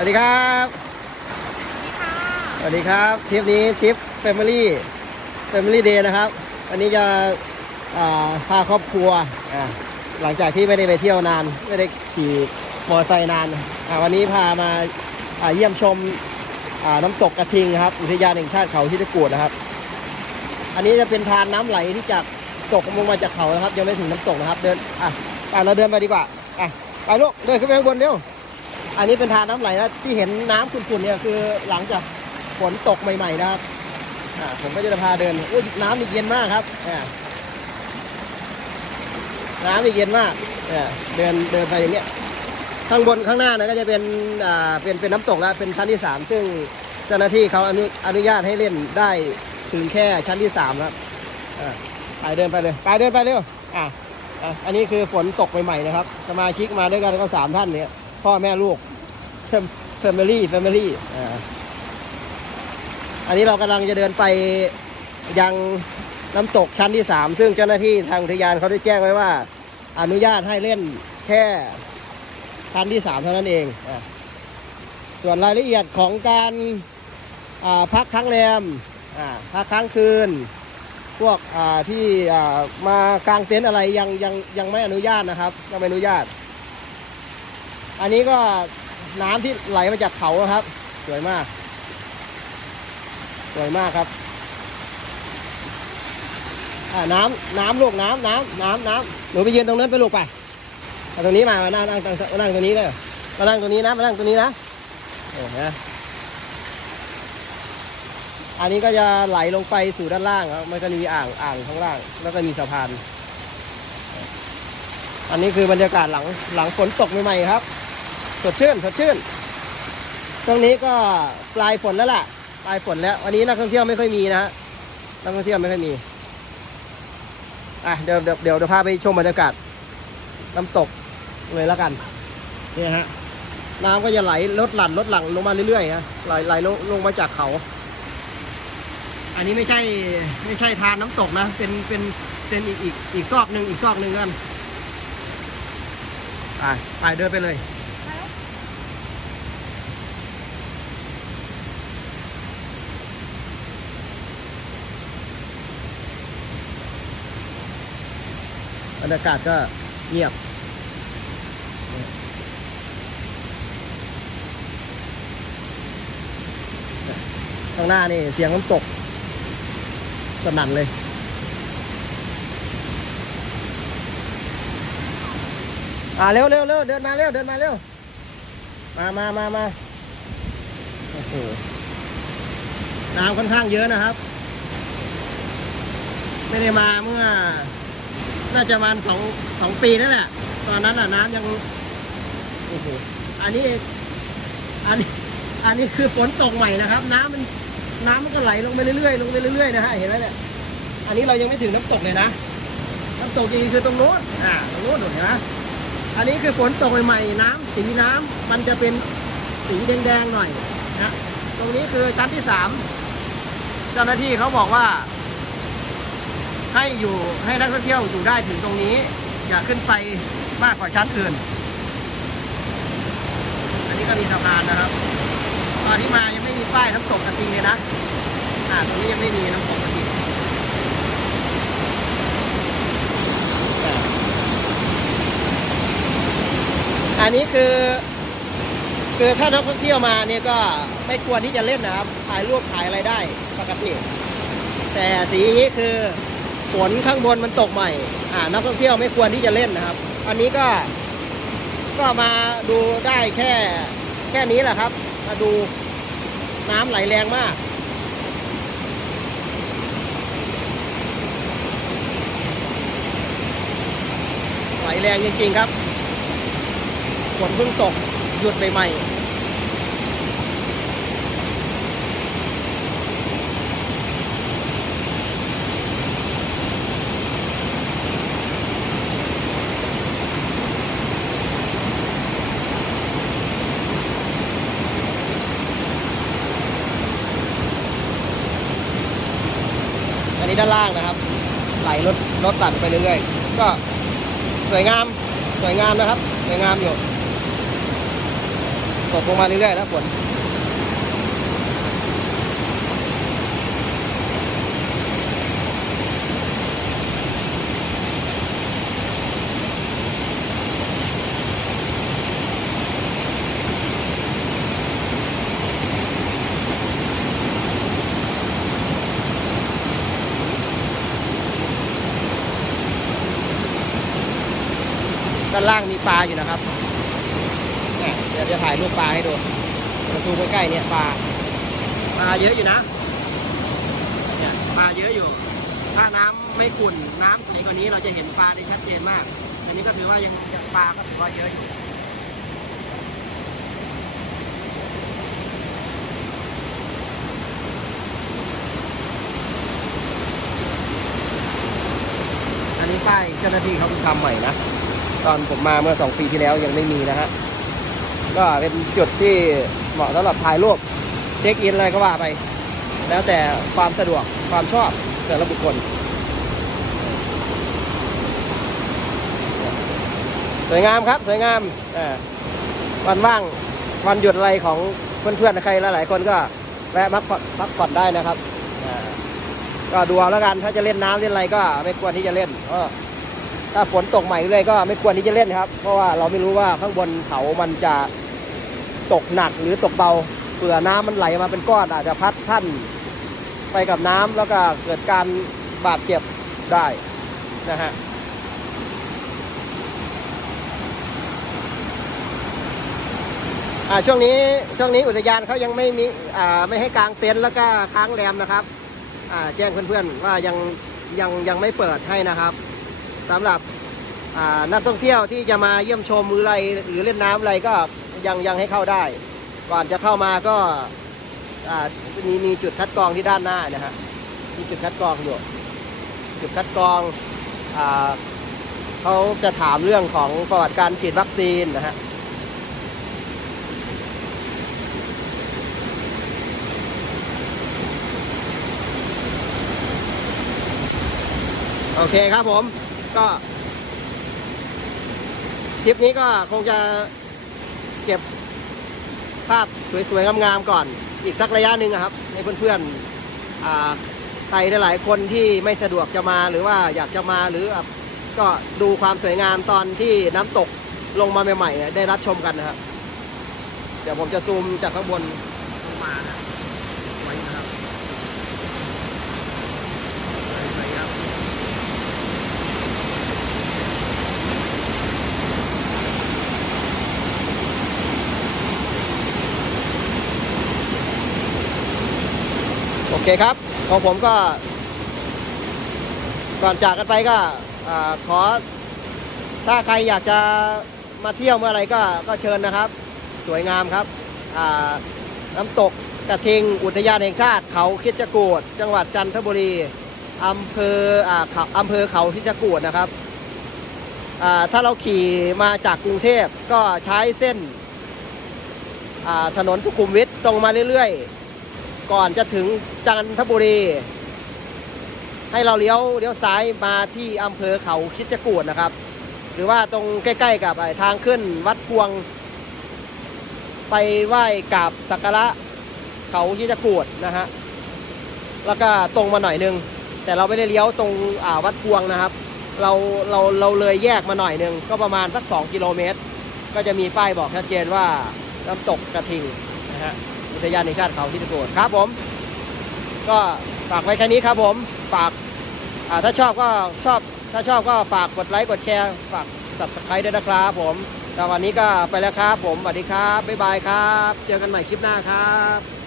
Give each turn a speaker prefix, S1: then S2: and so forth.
S1: วัสดีครับสวัสดีครับทริปนี้ทริป Family Family Day นะครับอันนี้จะอ่าพาครอบครัวอ่าหลังจากที่ไม่ได้ไปเที่ยวนาน ไม่ได้ขี่มอเตอร์ไซค์นานอ่าวันนี้พามาอ่าเยี่ยมชมอ่าน้ำตกกระทิงครับ อุทยานแห่งชาติเขาที่ตะกูดนะครับ อันนี้จะเป็นทานน้ำไหลที่จากตกลงมาจากเขานะครับ ยังไม่ถึงน้ำตกนะครับ เดิน อะอะเราเดินไปดีกว่า อะ ไปลูก เดินขึ้นไปข้างบนเร็ว อันนี้เป็นทานน้ำไหลนะที่เห็นน้ำขุ่นๆเนี่ยคือหลังจากฝนตกใหม่ๆนะครับอ่าผมก็จะพาเดินโอ้ยน้ำนี่เย็นมากครับอ่าน้ำนี่เย็นมากอ่าเดินเดินไปอย่างเงี้ยข้างบนข้างหน้านะก็จะเป็นอ่าเป็นเป็นน้ำตกแล้วเป็นชั้นที่สามซึ่งเจ้าหน้าที่เขาอนุอนุญาตให้เล่นได้ถึงแค่ชั้นที่สามครับอ่าไปเดินไปเลยไปเดินไปเร็วอะอะอันนี้คือฝนตกใหม่ๆนะครับ สมาชิกมาด้วยกันก็สามท่านเนี่ยพ่อแม่ลูก แฟมิลี่แฟมิลี่อันนี้เรากำลังจะเดินไปยังน้ำตกชั้นที่สามซึ่งเจ้าหน้าที่ทางอุทยานเขาได้แจ้งไว้ว่า อนุญาตให้เล่นแค่ชั้นที่สามเท่านั้นเองอส่วนรายละเอียดของการพักค้างแรมพักค้างคืน พวกที่มากางเต็นท์อะไรยังยังยังไม่อนุญาตนะครับ ยังไม่อนุญาต อันนี้ก็ น้ำที่ไหลมาจากเขาครับ สวยมาก สวยมากครับอ่าน้ำน้ำลูกน้ำน้ำน้ำน้ำหนูไปยืนตรงนั้นไปลูกไปเอาตรงนี้มามานั่งนั่งนั่งนั่งตรงนี้เลยมานั่งตรงนี้นะมานั่งตรงนี้นะโอ้โหอันนี้ก็จะไหลลงไปสู่ด้านล่างครับมันก็มีอ่างอ่างข้างล่าง แล้วก็มีสะพาน อันนี้คือบรรยากาศหลังหลังฝนตกใหม่ๆครับ สดชื่นสดชื่นตรงนี้ก็ปลายฝนแล้วล่ะ ปลายฝนแล้ว วันนี้นักท่องเที่ยวไม่ค่อยมีนะฮะนักท่องเที่ยวไม่ค่อยมีอะเดี๋ยวเดี๋ยวเดี๋ยวเดี๋ยวพาไปชมบรรยากาศน้ำตกเลยแล้วกันนี่ฮะน้ำก็จะไหลลดหลั่นลดหลั่งลงมาเรื่อยๆฮะไหลไหลลงลงมาจากเขา อันนี้ไม่ใช่ไม่ใช่ทานน้ำตกนะ เป็นเป็นเป็นอีกอีกอีกซอกหนึ่งอีกซอกหนึ่งกันไปไปเดินไปเลย บรรยากาศก็เงียบ ข้างหน้านี่เสียงน้ำตก สนั่นเลย อ่าเร็วเร็วเร็วเดินมาเร็วเดินมาเร็ว มามามามาโอ้โหน้ำค่อนข้างเยอะนะครับ ไม่ได้มาเมื่อ น่าจะประมาณสองสองปีนั่นแหละ ตอนนั้นน่ะน้ำยังโอ้โหอันนี้ อันนี้ อันนี้คือฝนตกใหม่นะครับ น้ำมันน้ำมันก็ไหลลงไปเรื่อยๆลงไปเรื่อยๆนะฮะเห็นไหมเนี่ยอันนี้เรายังไม่ถึงน้ำตกเลยนะน้ำตกจริงๆคือตรงโน้นอ่าตรงโน้นเห็นไหมอันนี้คือฝนตกใหม่ๆน้ำสีน้ำมันจะเป็นสีแดงๆหน่อยนะตรงนี้คือชั้นที่สามเจ้าหน้าที่เขาบอกว่า ให้อยู่ให้นักท่องเที่ยวอยู่ได้ถึงตรงนี้ อย่าขึ้นไปมากกว่าชั้นอื่น อันนี้ก็มีสะพานนะครับ ตอนที่มายังไม่มีป้ายน้ำตกกระทิงเลยนะอ่าตรงนี้ยังไม่มีน้ำตกกระทิงอันนี้คือคือถ้านักท่องเที่ยวมาเนี่ยก็ไม่ควรที่จะเล่นนะครับถ่ายรูปถ่ายอะไรได้ปกติ แต่สีนี้คือ ฝนข้างบนมันตกใหม่ อ่า นักท่องเที่ยวไม่ควรที่จะเล่นนะครับ อันนี้ก็ ก็มาดูได้แค่ แค่นี้แหละครับ มาดูน้ำไหลแรงมากไหลแรงจริงๆครับฝนเพิ่งตกหยุดใหม่ๆ ด้านล่างนะครับ ไหลรถรถตัดไปเรื่อยๆ ก็สวยงามสวยงามนะครับสวยงามอยู่ตกลงมาเรื่อยๆนะฝน ด้านล่างมีปลาอยู่นะครับเนี่ยเดี๋ยวจะถ่ายรูปปลาให้ดูมาดูใกล้ๆเนี่ยปลาปลาเยอะอยู่นะเนี่ยปลาเยอะอยู่ ถ้าน้ำไม่ขุ่นน้ำใสกว่านี้เราจะเห็นปลาได้ชัดเจนมาก อันนี้ก็ถือว่ายังปลาก็ถือว่าเยอะอยู่อันนี้ป้ายเจ้าหน้าที่เขาทำใหม่นะ ตอนผมมาเมื่อสองปีที่แล้วยังไม่มีนะฮะก็เป็นจุดที่เหมาะสำหรับถ่ายรูปเช็คอินอะไรก็ว่าไป แล้วแต่ความสะดวกความชอบแต่ละบุคคลสวยงามครับสวยงามวันว่างวันหยุดอะไรของเพื่อนๆใครหลายๆคนก็แวะพักผ่อนพักผ่อนได้นะครับก็ดูเอาแล้วกันถ้าจะเล่นน้ำเล่นอะไรก็ไม่ควรที่จะเล่นเพราะ ถ้าฝนตกใหม่เลยก็ไม่ควรที่จะเล่นครับ เพราะว่าเราไม่รู้ว่าข้างบนเขามันจะตกหนักหรือตกเบาเผื่อน้ำมันไหลมาเป็นก้อนอาจจะพัดท่านไปกับน้ำแล้วก็เกิดการบาดเจ็บได้นะฮะอ่าช่วงนี้ช่วงนี้อุทยานเขายังไม่มีอ่าไม่ให้กางเต็นท์แล้วก็ค้างแรมนะครับอ่าแจ้งเพื่อนๆว่ายังยังยังไม่เปิดให้นะครับ สำหรับนักท่องเที่ยวที่จะมาเยี่ยมชมหรืออะไรหรือเล่นน้ำอะไรก็ยังยังให้เข้าได้ ก่อนจะเข้ามาก็อ่มีมีจุดคัดกรองที่ด้านหน้านะฮะมีจุดคัดกรองอยู่ จุดคัดกรองอเขาจะถามเรื่องของประวัติการฉีดวัคซีนนะฮะโอเคครับผม ก็คลิปนี้ก็คงจะเก็บภาพสวยๆงามๆก่อน อีกสักระยะหนึ่งอะครับให้เพื่อนๆใครหลายๆคนที่ไม่สะดวกจะมาหรือว่าอยากจะมาหรือก็ดูความสวยงามตอนที่น้ำตกลงมาใหม่ๆได้รับชมกันนะครับ เดี๋ยวผมจะซูมจากข้างบนลงมานะสวยนะครับสวยๆครับ โอ เคครับของผมก็ ก่อนจากกันไปก็ขอ ถ้าใครอยากจะมาเที่ยวเมื่อไรก็ก็เชิญนะครับ สวยงามครับน้ำตกกระทิงอุทยานแห่งชาติ เขาคิดจกูด จังหวัดจันทบุรีอำเภออ่าอำเภอเขาคิดจกูดนะครับถ้าเราขี่มาจากกรุงเทพก็ใช้เส้นถนนสุขุมวิทตรงมาเรื่อยๆ ก่อนจะถึงจันทบุรี ให้เราเลี้ยวเลี้ยวซ้ายมาที่อำเภอเขาคิดจกูดนะครับ หรือว่าตรงใกล้ ๆ กับไอ้ทางขึ้นวัดพวง ไปไหว้กราบสักการะเขาคิดจกูดนะฮะแล้วก็ตรงมาหน่อยนึง แต่เราไม่ได้เลี้ยวตรงอ่าวัดพวงนะครับ เราเราเราเลยแยกมาหน่อยนึง ก็ประมาณสัก 2 กิโลเมตร ก็จะมีป้ายบอกชัดเจนว่าน้ำตกกระทิงนะฮะ อุทยานแห่งชาติเขาคิดจกูดครับผม ก็ฝากไว้แค่นี้ครับผมฝากถ้าชอบก็ชอบ ถ้าชอบก็ฝากกดไลค์กดแชร์ฝากสับสไครต์ด้วยนะครับผมแต่วันนี้ก็ไปแล้วครับผมสวัสดีครับบ๊ายบายครับ เจอกันใหม่คลิปหน้าครับ